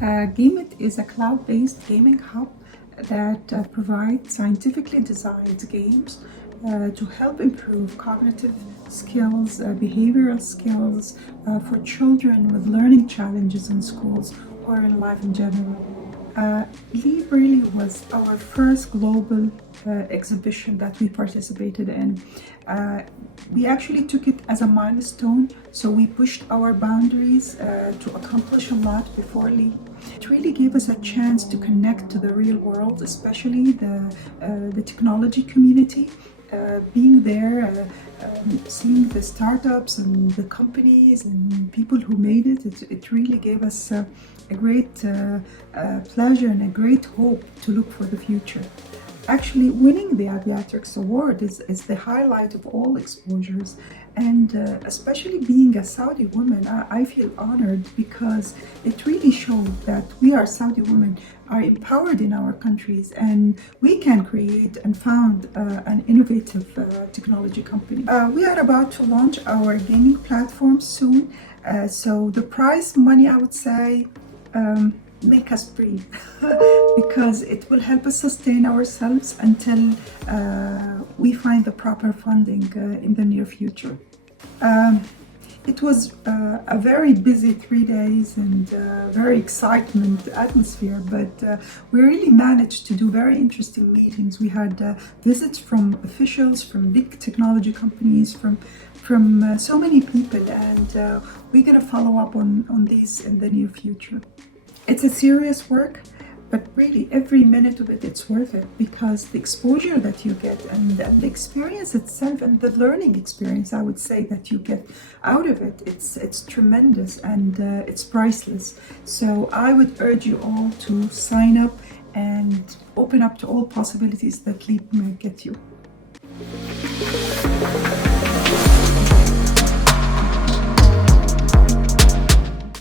Gameit is a cloud-based gaming hub that provides scientifically designed games to help improve cognitive skills, behavioral skills for children with learning challenges in schools or in life in general. LEAP really was our first global exhibition that we participated in. We actually took it as a milestone, so we pushed our boundaries to accomplish a lot before LEAP. It really gave us a chance to connect to the real world, especially the technology community. Being there, seeing the startups and the companies and people who made it really gave us a great pleasure and a great hope to look for the future. Actually, winning the Aviatrix Award is the highlight of all exposures, and especially being a Saudi woman, I feel honored because it really showed that we are Saudi women are empowered in our countries and we can create and found an innovative technology company. We are about to launch our gaming platform soon, so the prize money, I would say, make us breathe because it will help us sustain ourselves until we find the proper funding in the near future. It was a very busy 3 days and very excitement atmosphere, but we really managed to do very interesting meetings. We had visits from officials, from big technology companies, from so many people, and we're going to follow up on these in the near future. It's a serious work, but really every minute of it, it's worth it because the exposure that you get and the experience itself and the learning experience, I would say, that you get out of it, it's tremendous and it's priceless. So I would urge you all to sign up and open up to all possibilities that LEAP might get you.